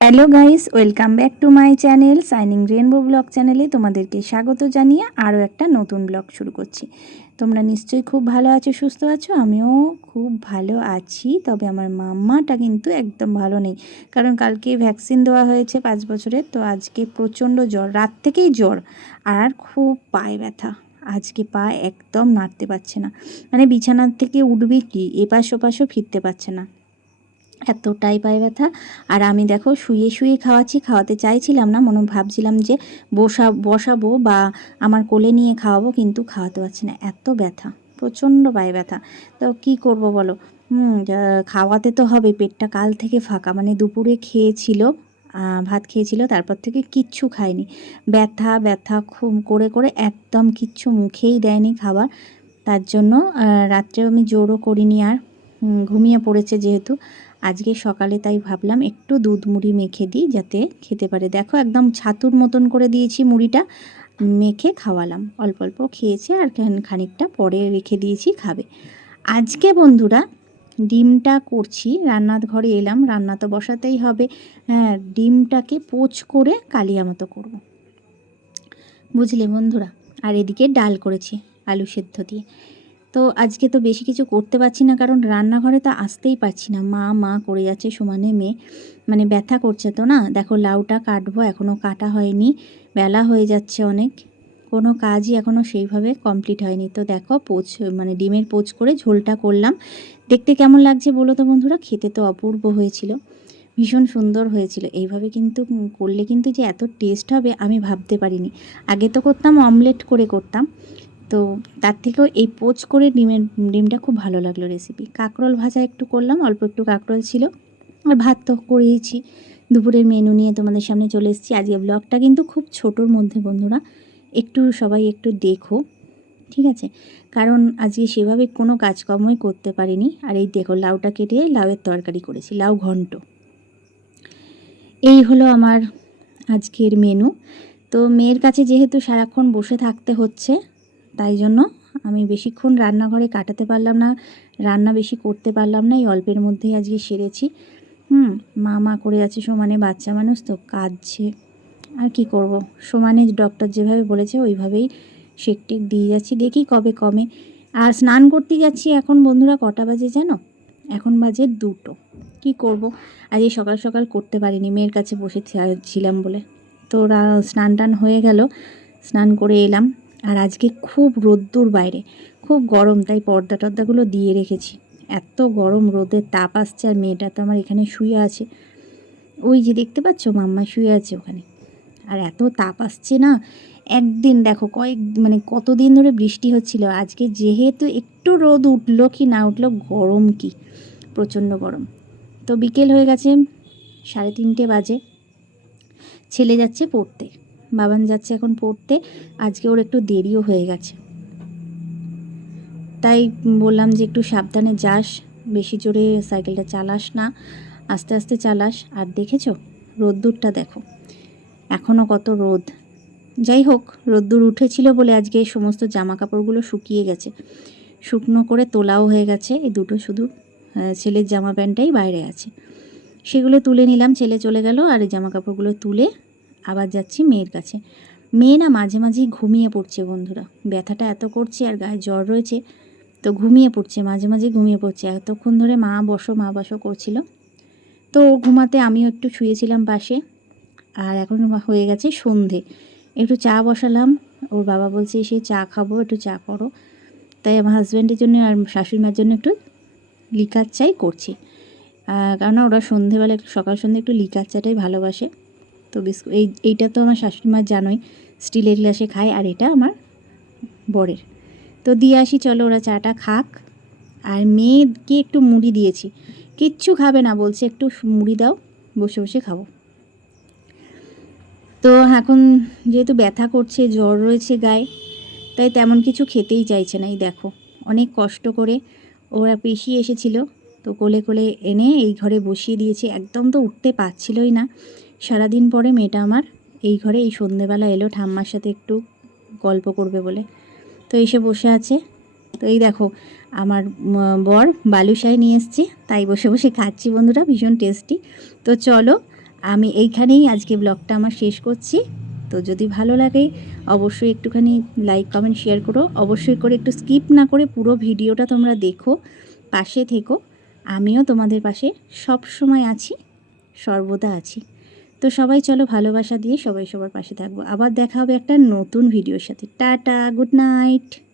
Hello guys, welcome back to my channel signing rainbow blog চ্যানেলে তোমাদেরকে স্বাগত জানিয়ে আরও একটা নতুন ব্লগ শুরু করছি। তোমরা নিশ্চয়ই খুব ভালো আছো, সুস্থ আছো। আমিও খুব ভালো আছি, তবে আমার মাম্মাটা কিন্তু একদম ভালো নেই, কারণ কালকে ভ্যাকসিন দেওয়া হয়েছে 5 বছরের। তো আজকে প্রচণ্ড জ্বর, রাত থেকেই জ্বর, আর খুব পায়ে ব্যথা। আজকে পা একদম নাড়তে পারছে না, মানে বিছানার থেকে উঠবে কি, এপাশ ওপাশও ফিরতে পারছে না, এতটাই পায়ে ব্যথা। আর আমি দেখো শুয়ে শুয়ে খাওয়াতে চাইছিলাম না, ভাবছিলাম যে বসাবো বা আমার কোলে নিয়ে খাওয়াবো, কিন্তু খাওয়াতে পারছি না, এত ব্যথা, প্রচণ্ড পায়ে ব্যথা। তো কি করব বলো, খাওয়াতে তো হবে। পেটটা কাল থেকে ফাঁকা, মানে দুপুরে খেয়েছিল, ভাত খেয়েছিল, তারপর থেকে কিচ্ছু খায়নি। ব্যথা ব্যথা খুব করে করে একদম কিচ্ছু মুখেই দেয়নি খাবার। তার জন্য রাত্রেও আমি জোরও করিনি, আর ঘুমিয়ে পড়েছে যেহেতু। আজকে সকালে তাই ভাবলাম একটু দুধ মুড়ি মেখে দিই যাতে খেতে পারে। দেখো একদম ছাতুর মতন করে দিয়েছি মুড়িটা, মেখে খাওয়ালাম, অল্প অল্প খেয়েছে, আর খানিকটা পরে রেখে দিয়েছি খাবে। আজকে বন্ধুরা ডিমটা করছি, রান্নাঘরে এলাম, রান্না তো বসাতেই হবে। হ্যাঁ, ডিমটাকে পোচ করে কালিয়া মতো করব, বুঝলে বন্ধুরা। আর এদিকে ডাল করেছি আলু সেদ্ধ দিয়ে। তো আজকে তো বেশি কিছু করতে পারছি না, কারণ রান্নাঘরে তো আসতেই পারছি না, মা মা করে যাচ্ছে সমানে মেয়ে, মানে ব্যথা করছে তো না। দেখো লাউটা কাটবো, এখনও কাটা হয়নি, বেলা হয়ে যাচ্ছে অনেক, কোনো কাজই এখনও সেইভাবে কমপ্লিট হয়নি। তো দেখো মানে ডিমের পোচ করে ঝোলটা করলাম। দেখতে কেমন লাগছে বলো তো বন্ধুরা, খেতে তো অপূর্ব হয়েছিল, ভীষণ সুন্দর হয়েছিল। এইভাবে কিন্তু করলে কিন্তু যে এত টেস্ট হবে আমি ভাবতে পারিনি। আগে তো করতাম অমলেট করে করতাম, তো তার থেকেও এই পোচ করে ডিমটা খুব ভালো লাগলো রেসিপি। কাঁকরোল ভাজা একটু করলাম, অল্প একটু কাঁকরোল ছিল, আর ভাত তো করেইছি। দুপুরের মেনু নিয়ে তোমাদের সামনে চলে এসেছি। আজকে ব্লগটা কিন্তু খুব ছোটোর মধ্যে বন্ধুরা, একটু সবাই একটু দেখো, ঠিক আছে? কারণ আজকে সেভাবে কোনো কাজকর্মই করতে পারিনি। আর এই দেখো লাউটা কেটে লাউয়ের তরকারি করেছি, লাউ ঘন্ট। এই হলো আমার আজকের মেনু। তো মেয়ের কাছে যেহেতু সারাক্ষণ বসে থাকতে হচ্ছে, তাই জন্য আমি বেশিক্ষণ রান্নাঘরে কাটাতে পারলাম না, রান্না বেশি করতে পারলাম না, এই অল্পের মধ্যেই আজকে সেরেছি। মা মা করে আছে সমানে, বাচ্চা মানুষ তো কাঁদছে, আর কি করব, সমানে ডক্টর যেভাবে বলেছে ওইভাবেই শেক টেক দিয়ে যাচ্ছি, দেখি কবে কমে। আর স্নান করতে যাচ্ছি এখন বন্ধুরা, কটা বাজে জানো? এখন বাজে 2টো। কি করব, আজ এই সকাল সকাল করতে পারিনি, মেয়ের কাছে বসে ছিলাম বলে। তো স্নান টান হয়ে গেল, স্নান করে এলাম। আর আজকে খুব রোদ্দুর বাইরে, খুব গরম, তাই পর্দা টর্দাগুলো দিয়ে রেখেছি। এত গরম, রোদের তাপ আসছে, আর মেয়েটা তো আমার এখানে শুয়ে আছে, ওই যে দেখতে পাচ্ছ মাম্মা শুয়ে আছে ওখানে। আর এত তাপ আসছে না, একদিন দেখো মানে কতদিন ধরে বৃষ্টি হচ্ছিল, আজকে যেহেতু একটু রোদ উঠলো কি না উঠলো, গরম কি, প্রচণ্ড গরম। তো বিকেল হয়ে গেছে, 3:30 বাজে, ছেলে যাচ্ছে পড়তে, বাবান যাচ্ছে এখন পড়তে। আজকে ওর একটু দেরিও হয়ে গেছে, তাই বললাম যে একটু সাবধানে যাস, বেশি জোরে সাইকেলটা চালাস না, আস্তে আস্তে চালাস। আর দেখেছো রোদ্দুরটা দেখো, এখনও কত রোদ। যাই হোক, রোদ্দুর উঠেছিল বলে আজকে এই সমস্ত জামা কাপড়গুলো শুকিয়ে গেছে, শুকনো করে তোলাও হয়ে গেছে। এই দুটো শুধু ছেলের জামা প্যান্টটাই বাইরে আছে, সেগুলো তুলে নিলাম, ছেলে চলে গেল। আর এই জামা কাপড়গুলো তুলে আবার যাচ্ছি মেয়ের কাছে। মেয়ে না মাঝে মাঝেই ঘুমিয়ে পড়ছে বন্ধুরা, ব্যথাটা এত করছে আর গায়ে জ্বর রয়েছে, তো ঘুমিয়ে পড়ছে, মাঝে মাঝে ঘুমিয়ে পড়ছে। এতক্ষণ ধরে মা বসো করছিল, তো ঘুমাতে আমিও একটু শুয়েছিলাম পাশে। আর এখন হয়ে গেছে সন্ধে, একটু চা বসালাম, ওর বাবা বলছে এসে চা খাবো, একটু চা করো। তাই আমার হাজব্যান্ডের জন্য আর শাশুড়ি মার জন্য একটু লিকার চাই করছি, কারণ ওরা সন্ধেবেলা একটু সকাল সন্ধে একটু লিকার চাটাই ভালোবাসে। তো এইটা তো আমার শাশুড়ি মার জানোই, স্টিলের গ্লাসে খায়, আর এটা আমার বরের। তো দিয়ে আসি, চলো ওরা চাটা খাক। আর মেয়েকে একটু মুড়ি দিয়েছি, কিচ্ছু খাবে না, বলছে একটু মুড়ি দাও, বসে বসে খাবো। তো এখন যেহেতু ব্যথা করছে, জ্বর রয়েছে গায়ে, তাই তেমন কিছু খেতেই চাইছে না। এই দেখো অনেক কষ্ট করে ওরা পিসি এসেছিল, তো কোলে কোলে এনে এই ঘরে বসিয়ে দিয়েছে, একদম তো উঠতে পারছিলই না। সারাদিন পরে মেয়েটা আমার এই ঘরে এই সন্ধেবেলা এলো ঠাম্মার সাথে একটু গল্প করবে বলে, তো এসে বসে আছে। তো এই দেখো আমার বর বালুশাহী নিয়ে এসছে, তাই বসে বসে খাচ্ছি বন্ধুরা, ভীষণ টেস্টি। তো চলো আমি এইখানেই আজকে ব্লগটা আমার শেষ করছি। তো যদি ভালো লাগে অবশ্যই একটুখানি লাইক কমেন্ট শেয়ার করো, অবশ্যই করে একটু স্কিপ না করে পুরো ভিডিওটা তোমরা দেখো, পাশে থেকো। আমিও তোমাদের পাশে সব সময় আছি, সর্বদা আছি। তো সবাই চলো ভালোবাসা দিয়ে সবাই সবার পাশে থাকবো। আবার দেখা হবে একটা নতুন ভিডিওর সাথে। Tata, good night.